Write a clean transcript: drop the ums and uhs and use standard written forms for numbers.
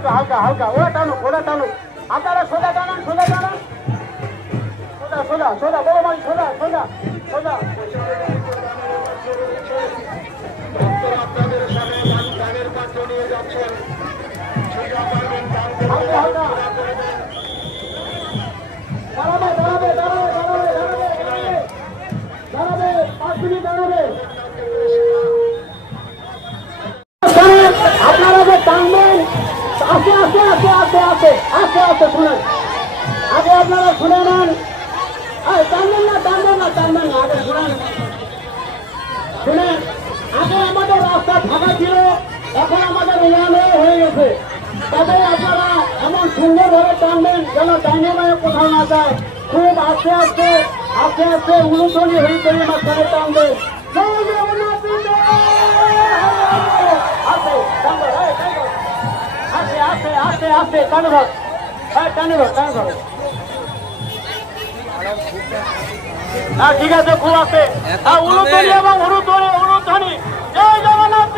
একটু হালকা হালকা, ওরা টানুক ওরা টানুক, আপনারা সোজা টানান সোজা টানান, সোজা সোজা সোজা, বড় মাছ সোজা সোজা সোজা। আপনাদের সামনে দানের পাত্র নিয়ে যাচ্ছেন, হালকা হালকা দাঁড়াবে দাঁড়াবে দাঁড়াবে দাঁড়াবে দাঁড়াবে দাঁড়াবে 5 মিনিট দাঁড়াবে। আপনারা যে টানবেন আস্তে আস্তে আস্তে আস্তে আস্তে আস্তে আস্তে শুনেন, আগে আপনারা শুনে নেন, টানবেন না টানবেন না টানবেন না, আগে শুনেন শুনেন। আগে আমাদের রাস্তা ফাঁকা ছিল, এখন আমাদের উন্নয়ন হয়ে গেছে, তবে আপনারা এমন সুন্দরভাবে টানবেন যেন ডাইনে বায়ে কোথাও না যায়, খুব আস্তে আস্তে আস্তে আস্তে উলুধ্বনি হরিধ্বনি মাঝখানে টানবেন। জয় জগন্নাথ আস্তে আস্তে আস্তে আস্তে টানে ধর, টানে ধর টানে ধর। হ্যাঁ ঠিক আছে, খুব আছে, উলুধ্বনি এবং হরুধ্বনি, উলুধ্বনি। জয় জগন্নাথ।